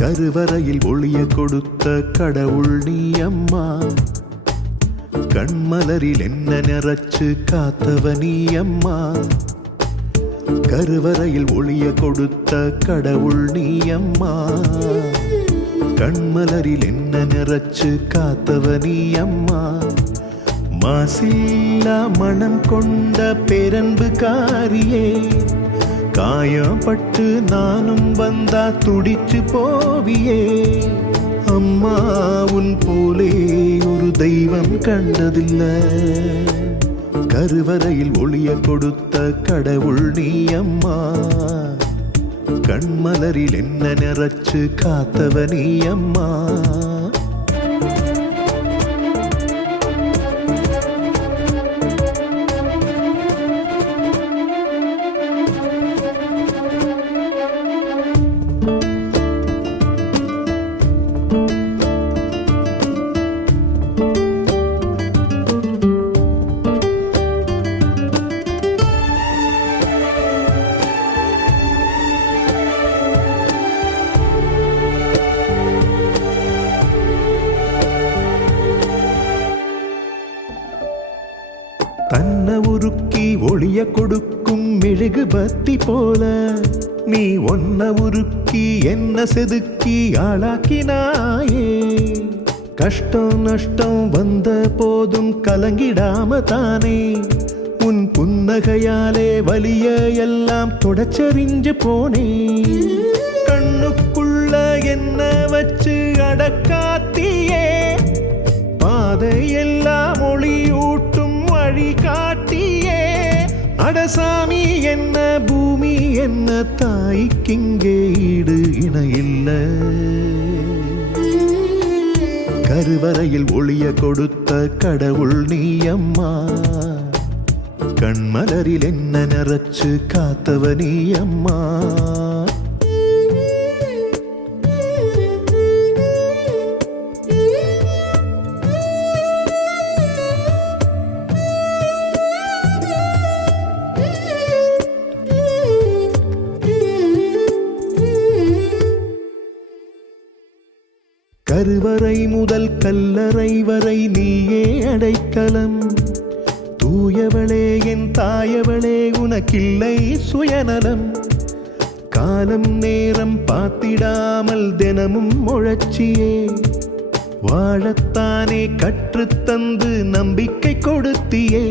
கருவறையில் ஒளிய கொடுத்த கடவுள் நீ அம்மா, கண்மலரில் என்ன நிறைச்சு காத்தவ நீ அம்மா. கருவறையில் ஒளிய கொடுத்த கடவுள் நீ அம்மா, கண்மலரில் என்ன நிறைச்சு காத்தவ நீ அம்மா. மாசில்லா மனம் கொண்ட பேரன்பு காரியே, காயப்பட்டு நானும் வந்தா துடிச்சு போவியே. அம்மா உன் போலே ஒரு தெய்வம் கண்டதில்லை. கருவறையில் ஒளிய கொடுத்த கடவுள் நீ அம்மா, கண்மலரில் என்ன நிறைச்சு காத்தவ நீ அம்மா. தன்னை உருக்கி ஒளிய கொடுக்கும் மெழுகு பத்தி போல, நீ ஒன்ன உருக்கி என்ன செதுக்கி ஆளாக்கினாயே. கஷ்டம் நஷ்டம் வந்த போதும் கலங்கிடாம தானே, உன் புன்னகையாலே வலிய எல்லாம் தொடச்செறிஞ்சு போனே. கண்ணுக்குள்ள என்ன வச்சு அடக்காத்தியே, பாதையெல்லாம் ஒளியூட்டும் வழி காட்டியே. அடசாமி என்ன பூமி என்ன தாய்க்கிங்கே ஈடு இணையில்ல. கருவறையில் ஒளிய கொடுத்த கடவுள் நீ அம்மா, கண்மலரில் என்ன நிறைச்சு காத்தவ நீ அம்மா. கருவறை முதல் கல்லறை வரை நீயே அடைக்கலம். தூயவளே என் தாயவளே உனக்கில்லை சுயநலம். காலம் நேரம் பார்த்திடாமல் தினமும் முழச்சியே, வாழத்தானே கற்றுத்தந்து நம்பிக்கை கொடுத்தியே.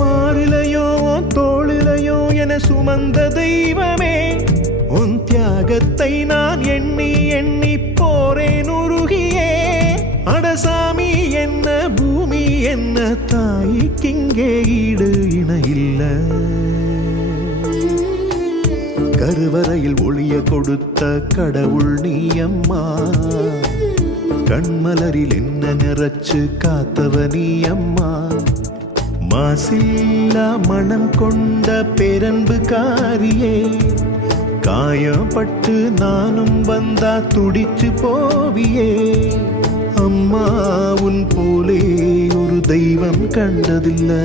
மாறிலையோ தோளிலையோ என சுமந்த தெய்வமே, உன் தியாகத்தை நான் எண்ணி எண்ணி போரேன் உருகியே. அடசாமி என்ன பூமி என்ன தாய்க்கிங்கே ஈடு இணையில்ல. கருவறையில் ஒளிய கொடுத்த கடவுள் நீ அம்மா, கண்மலரில் என்ன நிறைச்சு காத்தவ நீ அம்மா. மாசில்லா மனம் கொண்ட பேரன்பு காரியே, காயப்பட்டு நானும் வந்தா துடிச்சு போவியே. அம்மா உன் போலே ஒரு தெய்வம் கண்டதில்லை.